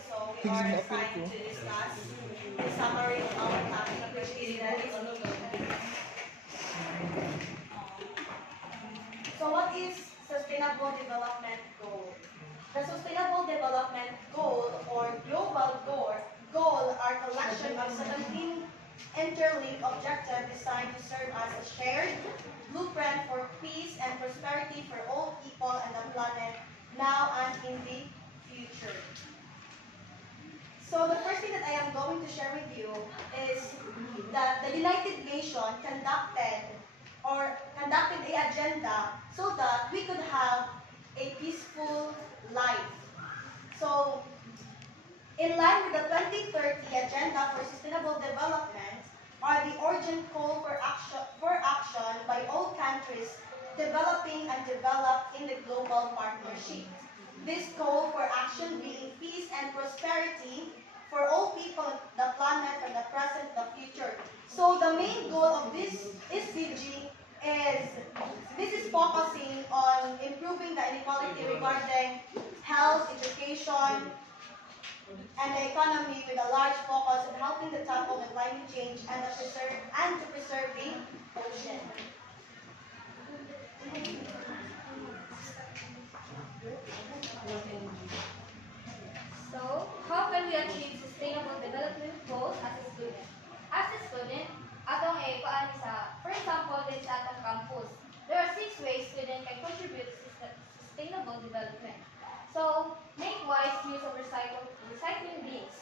So we are assigned to discuss the summary of our topic. So what is Sustainable Development Goal? The Sustainable Development Goal or goal are collection of 17 interlinked objectives designed to serve as a shared blueprint for peace and prosperity for all people and the planet now and in the future. So the first thing that I am going to share with you is that the United Nations conducted an agenda so that we could have a peaceful life. So in line with the 2030 Agenda for Sustainable Development are the urgent call for action by all countries developing and developed in the global partnership. This call for action being peace and prosperity for all people on the planet from the present to the future. So the main goal of this SDG is focusing on improving the inequality regarding health, education, and the economy with a large focus on helping to tackle the climate change and to preserve the ocean. So, how can we achieve sustainable development goals as a student? As a student, atong for example, din sa atong campus, there are 6 ways student can contribute to sustainable development. So, make wise use of recycling bins.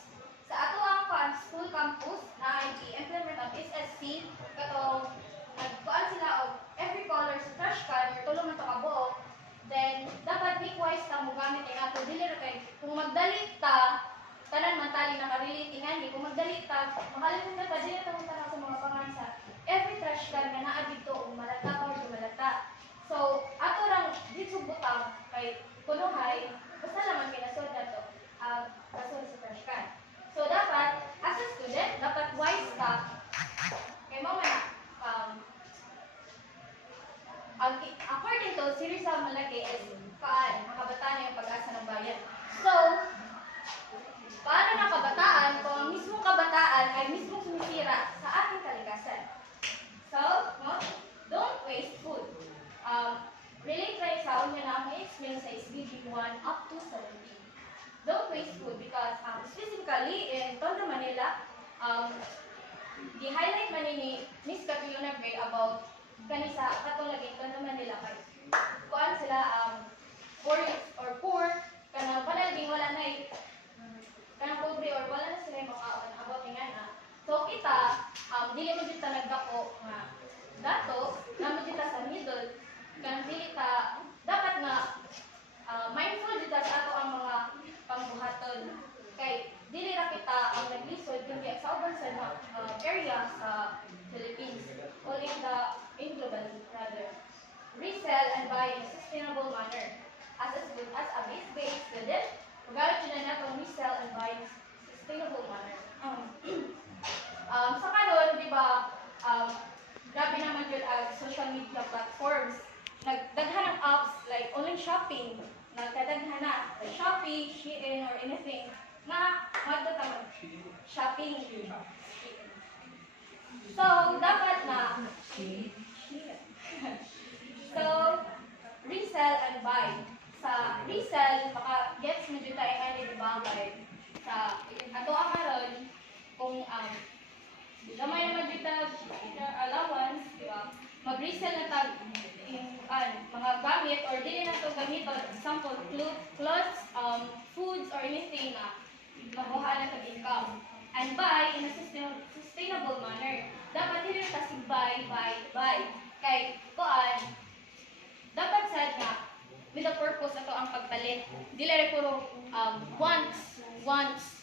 Sa ato ang school campus na i-implement ang SSC katong nagkuan sila og every color sa trash can or tulong man to kabuok. Then, dapat make wise ta mo gamit ang ato dili ra kay kung magdalit ta tanan man tali nakarelate ingani kung magdalit ta makalimot na pa dili ta mo tanaw sa mga pangansa every trash can nga naa dito og malata or malata. So, ato rang dito butang kay kunuhay basta naman kinasod na to kasod sa trash can. So, dapat as a student dapat wise ka kay mo man according to si Rizal Malaki is makabataan yung pag-asa ng bayan. So, paano ng kabataan kung ang mismong kabataan ay mismong sumisira sa ating kalikasan? So, don't waste food. Relate tayo sa unya na ang explain sa SDG 1 up to 17. Don't waste food because specifically in Tondo, Manila, di-highlight man ni Miss Capilona Gray about kanisa katong lagi Tondo, Manila kay kuan sila poor kanang panalging wala na kanang pobre or wala na sila makaon about nga. So kita dili mo kita nagdako nga dato namo kita sa middle kanang dili ta dapat nga mindful dito sa ato ang mga pangbuhaton kay dili ra kita ang naglisod kundi sa uban sa area sa Philippines or in global rather. Resell and buy in a sustainable manner. As a base-based student, magalit yun na itong resell and buy in a sustainable manner. Sa kanon, di ba, grabe naman yun ang social media platforms. Nagdaghan ng apps like online shopping, nagdadaghan na Shopee, Shein, or anything na magdataman. Shopping. So, dapat na so, resell and buy. Sa resell, baka gets mo dito tayo nga di ba kay sa ato ang karon kung gamay naman dito allowance, di ba? Mag-resell na tag mga gamit or dili na to gamiton, example clothes, foods or anything na makuha na tag income. And buy in a sustainable manner. Dapat dili ta sig buy. Kay kuan dapat sad nga with the purpose ato ang pagpalit. Dili ra puro wants.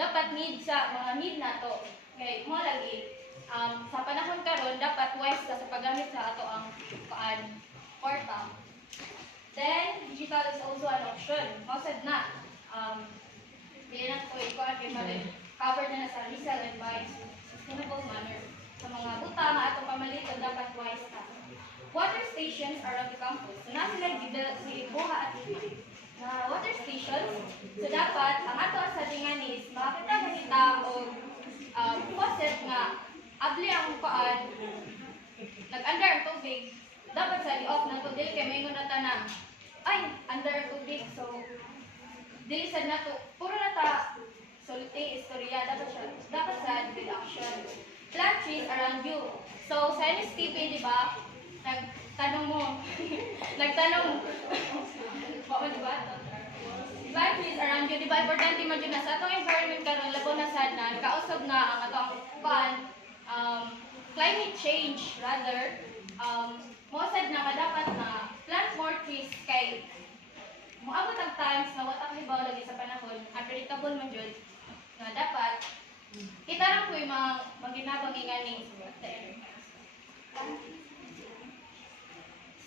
Dapat need sa mga need nato. Kay mo lagi sa panahon karon dapat wise ka sa paggamit sa ato ang kuan kwarta. Then digital is also an option. Mausad na dili na ko ikuan kay covered na sa resell and buy sustainable manner. Sa mga buta nga atong pamaliton dapat wise ka. Water stations around the campus. So na sila gibuha at water stations So dapat ang ato sa tingan is makakita kita og faucet nga abli ang kuan nag-under ang tubig, dapat sa i-off na to, dili kay maingon na ta na, ay, under ang tubig, so, dili sad na to, puro na ta, sulti, istorya, dapat sa with action. Plant trees around you. So, sa NSTP, di ba, nagtanong mo, nagtanong, baka di ba? Plant trees around you, di ba, importante mo dyan na sa atong environment karon labo na sad na, kausap na ang atong climate change rather mosad na nga dapat na plant more trees kay moabot ang times na watak hibaw lagi sa panahon unpredictable man jud nga dapat kita ra ko'y maginabang ingani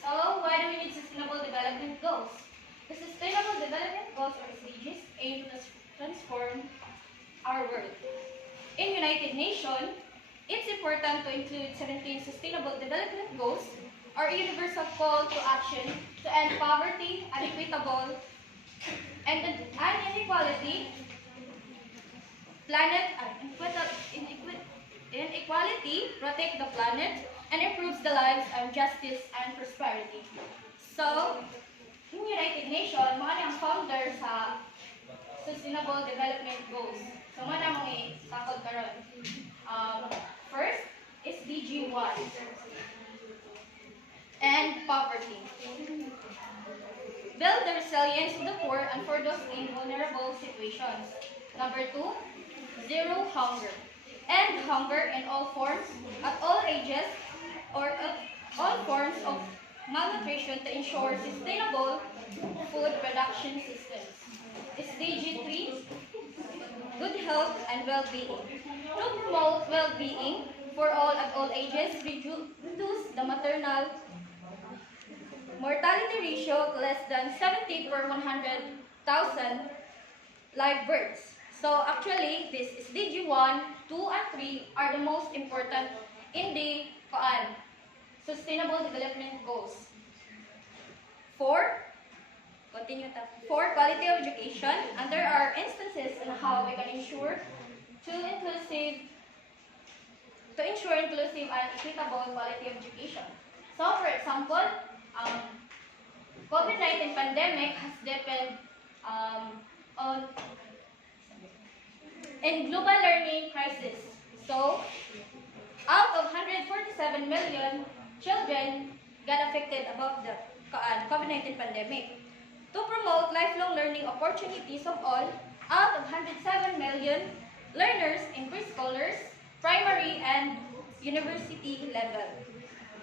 so why do we need sustainable development goals? The sustainable development goals or SDGs aim to transform our world. In United Nations, it's important to include 17 Sustainable Development Goals, or a universal call to action to end poverty, inequitable, and inequality, inequality, protect the planet, and improves the lives of justice and prosperity. So, in United Nations, mga ang founder sa Sustainable Development Goals. So, mga mong i-takod karon. First is DG1 and poverty. Build the resilience of the poor and for those in vulnerable situations. Number 2, zero hunger. End hunger in all forms, at all ages, or at all forms of malnutrition to ensure sustainable food production systems. SDG 3, good health and well-being. To promote well-being for all at all ages, reduce the maternal mortality ratio to less than 70 per 100,000 live births. So actually, this SDG 1, 2, and 3 are the most important in the Sustainable Development Goals. 4, continue ta. 4, quality of education, and there are instances on how we can ensure inclusive and equitable quality of education. So, for example, COVID-19 pandemic has depended on in global learning crisis. So, out of 147 million children got affected about the COVID-19 pandemic. To promote lifelong learning opportunities of all, out of 107 million learners in preschoolers, primary, and university level.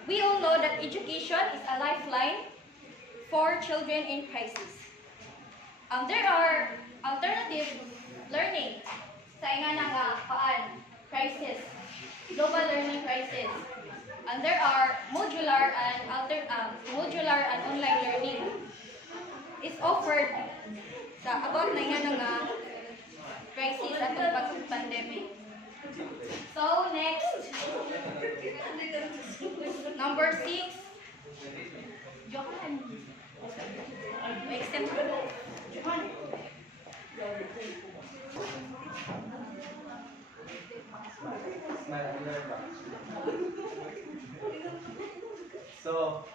We all know that education is a lifeline for children in crisis. There are alternative learning sa nga crisis, global learning crisis. And there are modular and online learning is offered sa about na nga crisis atong pag-pandemic. So next, number 6, Johan. May example. Johan. So,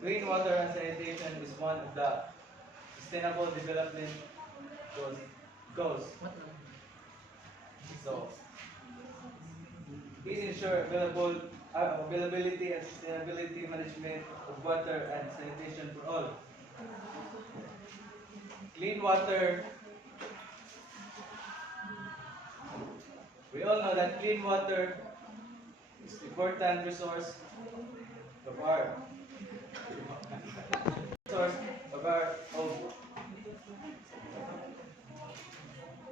clean water and sanitation is one of the sustainable development goals. So, please ensure availability and sustainability management of water and sanitation for all. Clean water. We all know that clean water is an important resource of our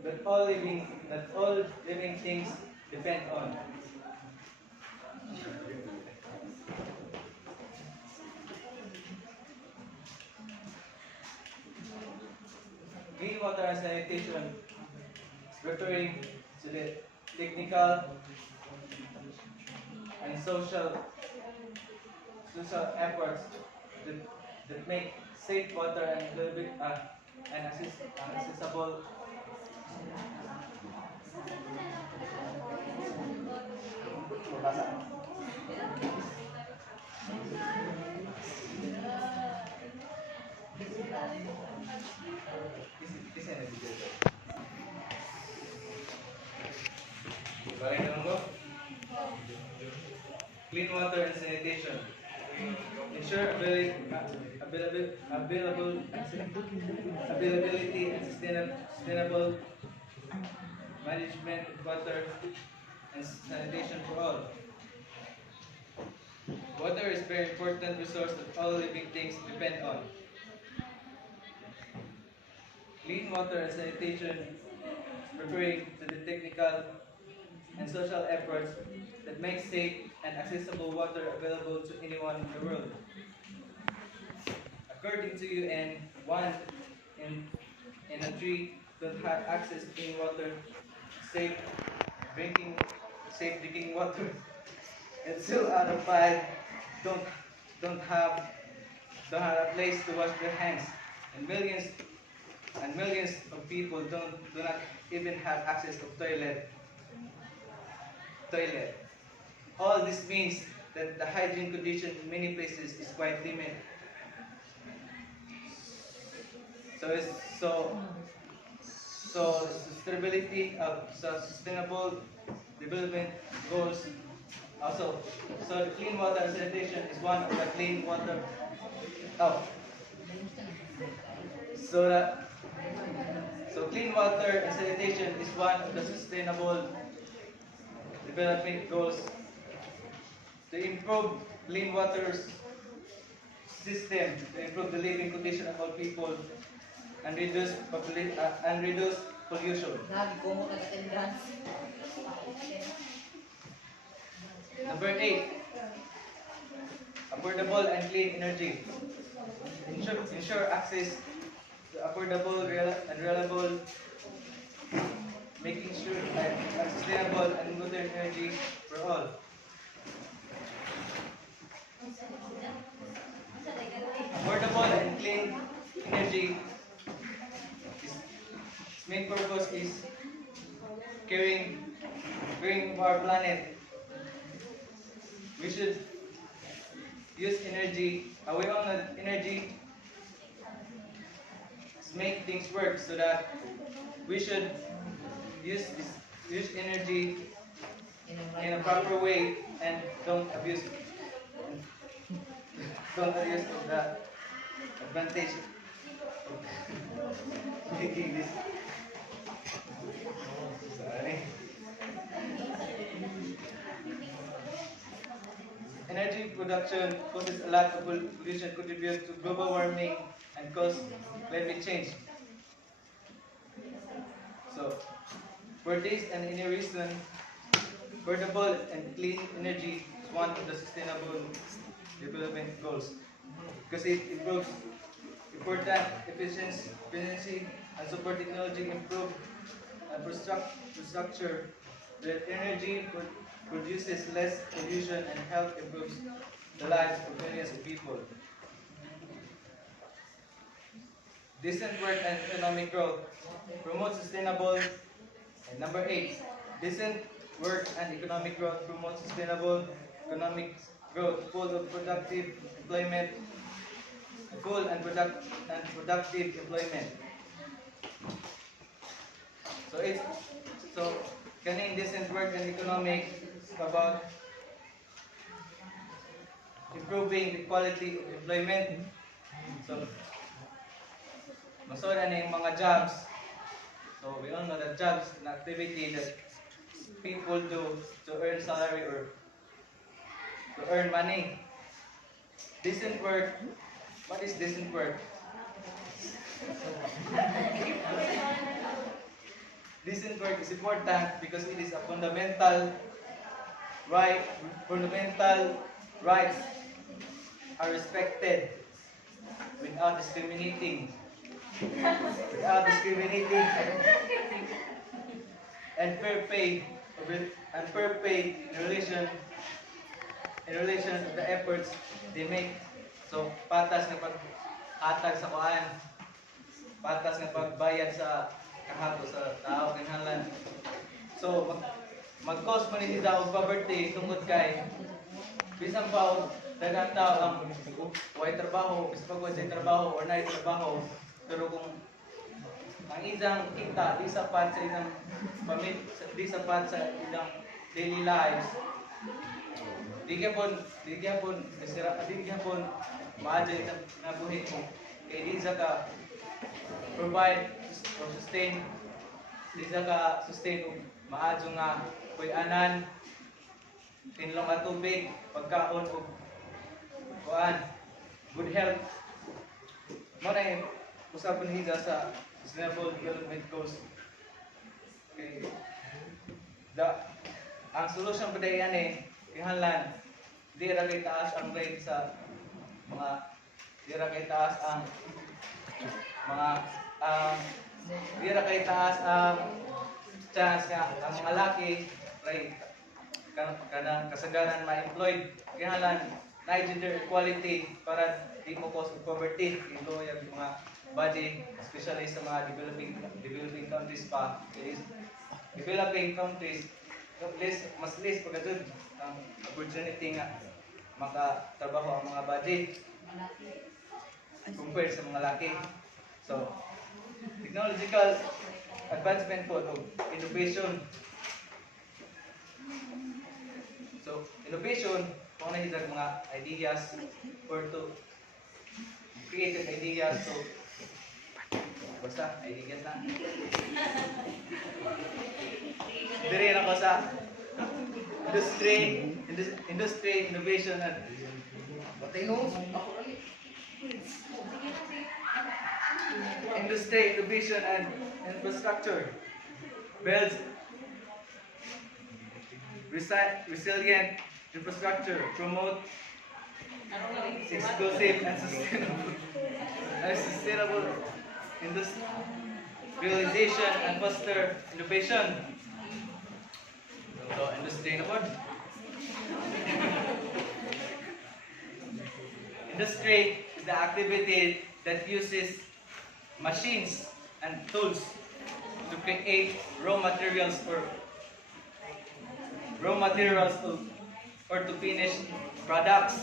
that all living things depend on. Clean water and sanitation is referring to the technical and social efforts that, that make safe water and accessible. Kasi nabigay. Balik naman ko. Clean water and sanitation. Ensure availability and sustainable management of water and sanitation for all. Water is a very important resource that all living things depend on. Clean water and sanitation is referring to the technical and social efforts that make safe and accessible water available to anyone in the world. According to UN, one in a three don't have access to clean water, safe drinking, safe drinking water, and 2 out of 5 don't don't have don't have a place to wash their hands, and millions of people do not even have access to toilet. All this means that the hygiene condition in many places is quite limited. So it's, so so sustainability of sustainable development goals also. So the clean water and sanitation is one of the clean water. Oh, so that so clean water and sanitation is one of the sustainable development goals to improve clean water system, to improve the living condition of all people, and reduce pollution. Number 8, affordable and clean energy. Ensure access to affordable and reliable, making sure and sustainable and modern energy for all. Affordable and clean energy, its main purpose is caring for our planet. We should use energy. We all know that energy make things work, so that we should use energy in a proper way and don't abuse of the advantage of making this. Sorry. Energy production causes a lot of pollution, contributes to global warming and cause climate change. So, for this and any reason, affordable and clean energy is one of the sustainable development goals, because it improves important efficiency and support technology improve infrastructure that energy produces less pollution and help improves the lives of millions of people. Decent work and economic growth promotes sustainable. And number 8, decent work and economic growth promotes sustainable economic growth, full and productive employment. So it's so getting decent work and economic is about improving the quality of employment. So masoda na yung mga jobs. So we all know that jobs is an activity that people do to earn salary or to earn money. Decent work. What is decent work? Decent work is important because it is a fundamental right. Fundamental rights are respected without discriminating. And fair pay in relation in relation to the efforts they make. So patas nga pag-hatag sa kuan, patas nga pagbayad sa kahato sa tao kinahanglan. So mag-cause man ni og poverty tungod kay bisan pa og daghang tao ang way trabaho, bisan pa way trabaho or nay trabaho, pero kung ang isang kita di sapat sa isang di sapat sa ilang daily lives, di gyapon maadyo na buhi mo kay di sa ka provide or sustain, di sa ka sustain og maadyo nga puy-anan, tinlong at tubig, pagkaon og kuan, good health. Mo na yung usapon higa sa Sustainable Development Goals. Okay. Ang solusyon pa dayan kinahanglan di ra kay taas ang rate sa mga di ra kay taas ang mga di ra kay taas ang chance nga ang mga laki rate kanang kasagaran ma-employed. Kinahanglan na gender equality para di mo cause poverty ilo yung mga budget, especially sa mga developing countries pa. Developing countries mas less pagkatod ang opportunity nga makatrabaho ang mga budget compared sa mga laki. So technological advancement po o innovation. So innovation kung nahidag mga ideas or to creative ideas, so basta ideas na dire na ko sa industry innovation and industry innovation and infrastructure builds resilient infrastructure, promote exclusive and sustainable industrialization and foster innovation. So, industry na po. Industry is the activity that uses machines and tools to create raw materials or to finish products.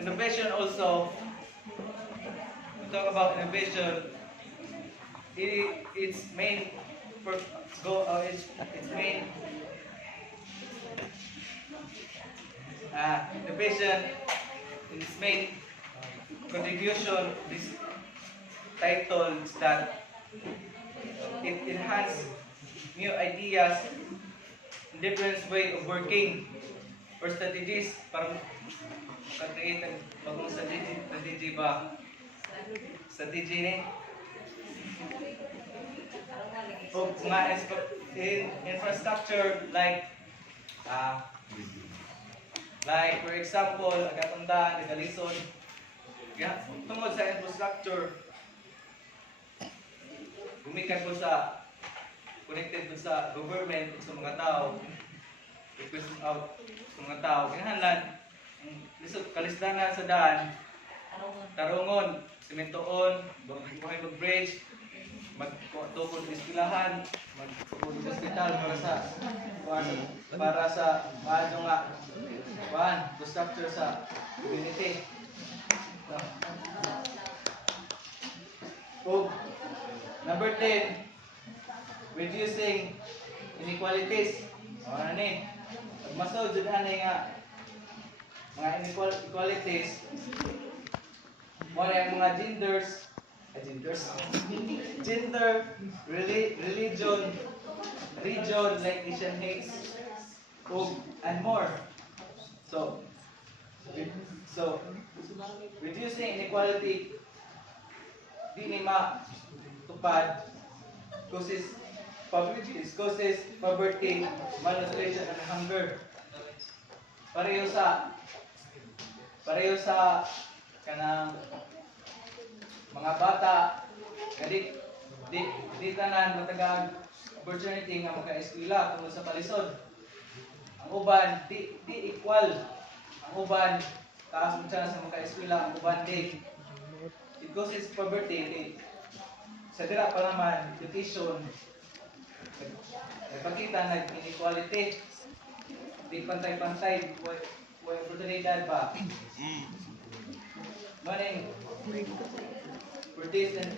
Innovation also, we talk about innovation, its main innovation, its main contribution, this title is that it enhances new ideas, different way of working, or strategies para makakreate ng bagong strategy ba? Strategy ni? O mga infrastructure like for example, agatandaan, nagalisod. Tungod sa infrastructure, gumikan po sa connected po sa government sa mga tao, request out sa mga tao. Kinahanglan kalisdanan sa daan, tarungon, sementoon, buhay mag-bridge, magtukod iskilahan, magtukod hospital para sa paano nga structure sa community. Number 10, reducing inequalities. Ano ni? Masod jud ani nga mga inequalities. Mga gender, religion, region like Asian hates, and more. So reducing inequality di ni matupad causes poverty, malnutrition, and hunger. Pareho sa kanang mga bata di tanan matagang opportunity nga maka-eskwela tungod sa palisod. Ang uban, di equal. Ang uban, taas mo siya sa mga eskwela, ang uban di. Because it's poverty, sa dira pa naman, education, nagpakita na inequality, di pantay-pantay, way oportunidad ba? Maning, for this and